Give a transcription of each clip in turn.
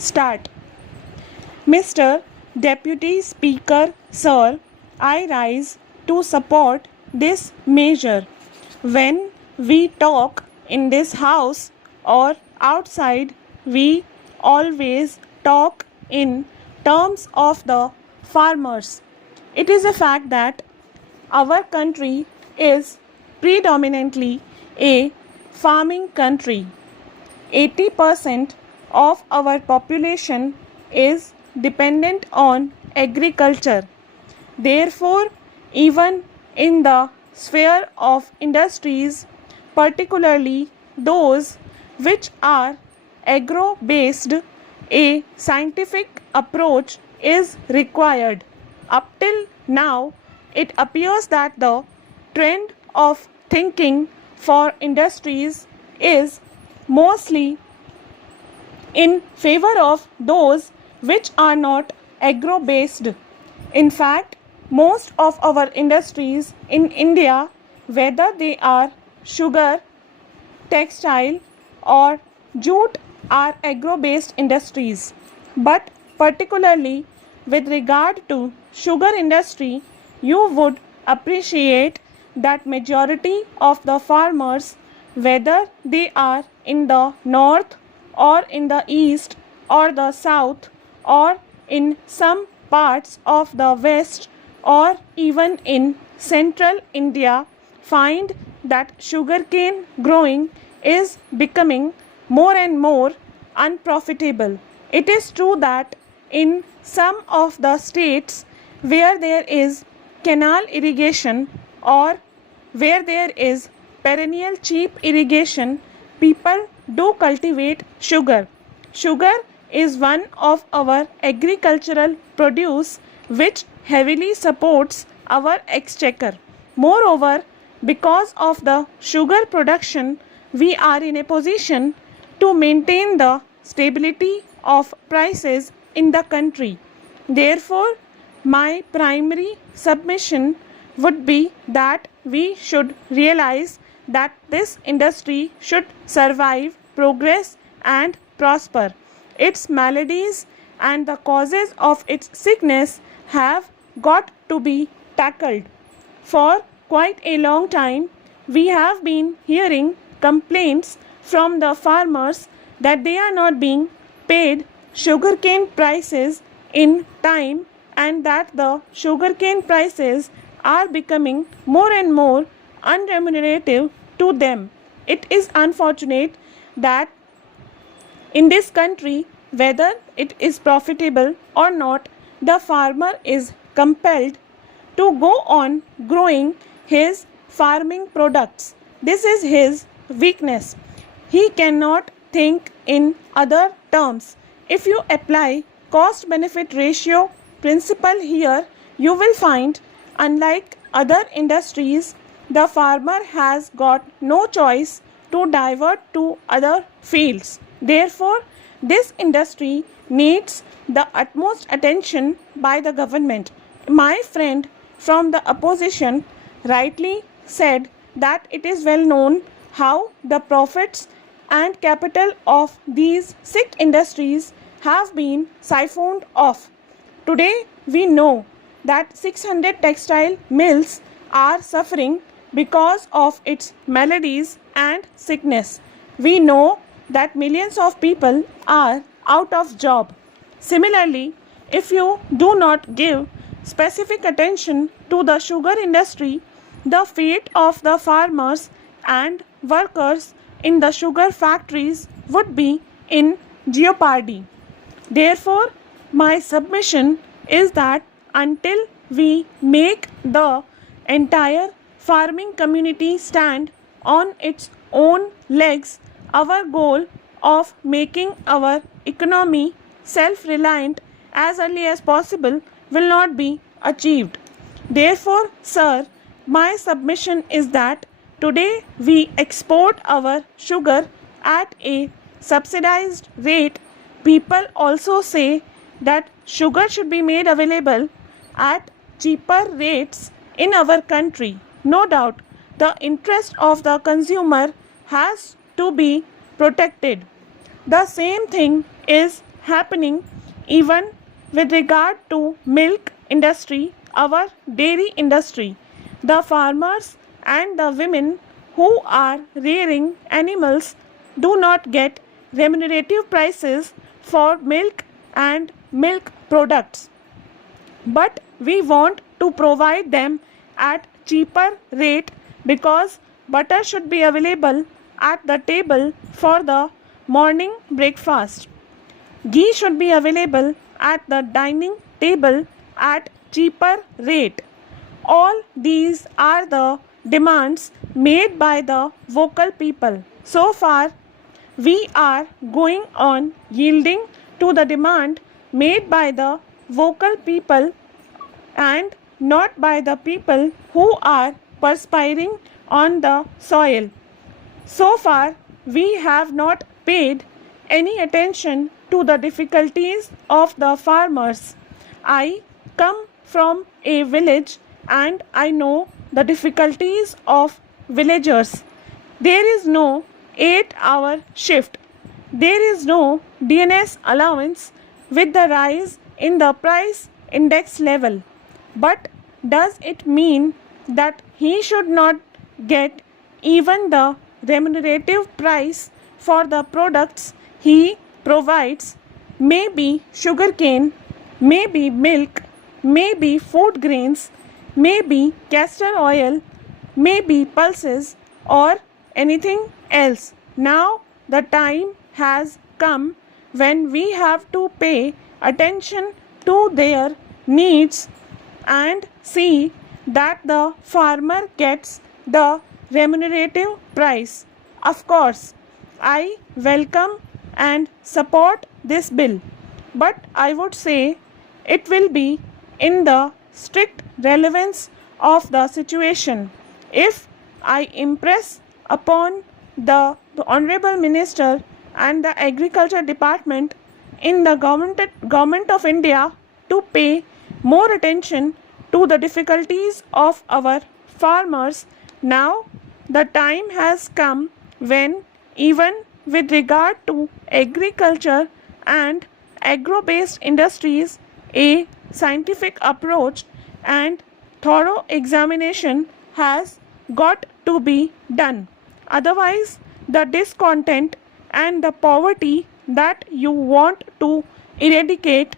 start. Mr. Deputy Speaker, Sir, I rise to support this measure. When we talk in this house or outside, we always talk in terms of the farmers. It is a fact that our country is predominantly a farming country. 80% of our population is dependent on agriculture. Therefore, even in the sphere of industries, particularly those which are agro-based, a scientific approach is required. Up till now, it appears that the trend of thinking for industries is mostly in favor of those which are not agro-based. In fact, most of our industries in India, whether they are sugar, textile or jute, are agro-based industries. But particularly with regard to sugar industry, you would appreciate that majority of the farmers, whether they are in the north or in the east or the south or in some parts of the west or even in central India, find that sugarcane growing is becoming more and more unprofitable. It is true that in some of the states where there is canal irrigation or where there is perennial cheap irrigation, people do cultivate sugar. Sugar is one of our agricultural produce which heavily supports our exchequer. Moreover, because of the sugar production, we are in a position to maintain the stability of prices in the country. Therefore, my primary submission would be that we should realize that this industry should survive, progress and prosper. Its maladies and the causes of its sickness have got to be tackled. For quite a long time, we have been hearing complaints from the farmers that they are not being paid sugarcane prices in time and that the sugarcane prices are becoming more and more unremunerative to them. It is unfortunate that in this country, whether it is profitable or not, the farmer is compelled to go on growing his farming products. This is his weakness. He cannot think in other terms. If you apply cost benefit ratio principle here, you will find, unlike other industries, the farmer has got no choice to divert to other fields. Therefore, this industry needs the utmost attention by the government. My friend from the opposition rightly said that it is well known how the profits and capital of these six industries have been siphoned off. Today, we know that 600 textile mills are suffering because of its maladies and sickness. We know that millions of people are out of job. Similarly, if you do not give specific attention to the sugar industry, the fate of the farmers and workers in the sugar factories would be in jeopardy. Therefore, my submission is that until we make the entire farming community stand on its own legs, our goal of making our economy self-reliant as early as possible will not be achieved. Therefore, sir, my submission is that today we export our sugar at a subsidized rate. People also say that sugar should be made available at cheaper rates in our country. No doubt, the interest of the consumer has to be protected. The same thing is happening even with regard to milk industry, our dairy industry. The farmers and the women who are rearing animals do not get remunerative prices for milk and milk products, but we want to provide them at cheaper rate because butter should be available at the table for the morning breakfast. Ghee should be available at the dining table at cheaper rate. All these are the demands made by the vocal people. So far, we are going on yielding to the demand made by the vocal people and not by the people who are perspiring on the soil. So far, we have not paid any attention to the difficulties of the farmers. I come from a village and I know the difficulties of villagers. There is no 8-hour shift. There is no DNS allowance with the rise in the price index level. But does it mean that he should not get even the remunerative price for the products he provides? Maybe sugarcane, maybe milk, maybe food grains, maybe castor oil, maybe pulses, or anything else. Now the time has come when we have to pay attention to their needs and see that the farmer gets the remunerative price. Of course, I welcome and support this bill, but I would say it will be in the strict relevance of the situation. If I impress upon the Honorable Minister and the Agriculture Department in the government of India to pay more attention to the difficulties of our farmers, now the time has come when even with regard to agriculture and agro-based industries, a scientific approach and thorough examination has got to be done. Otherwise, the discontent and the poverty that you want to eradicate,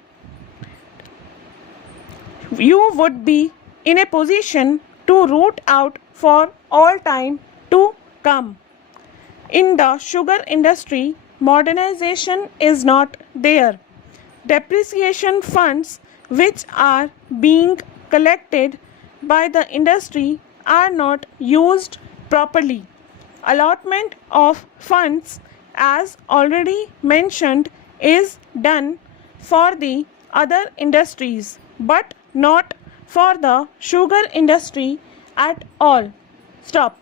you would be in a position to root out for all time to come. In the sugar industry, modernization is not there. Depreciation funds which are being collected by the industry are not used properly. Allotment of funds, as already mentioned, is done for the other industries but not for the sugar industry at all. Stop.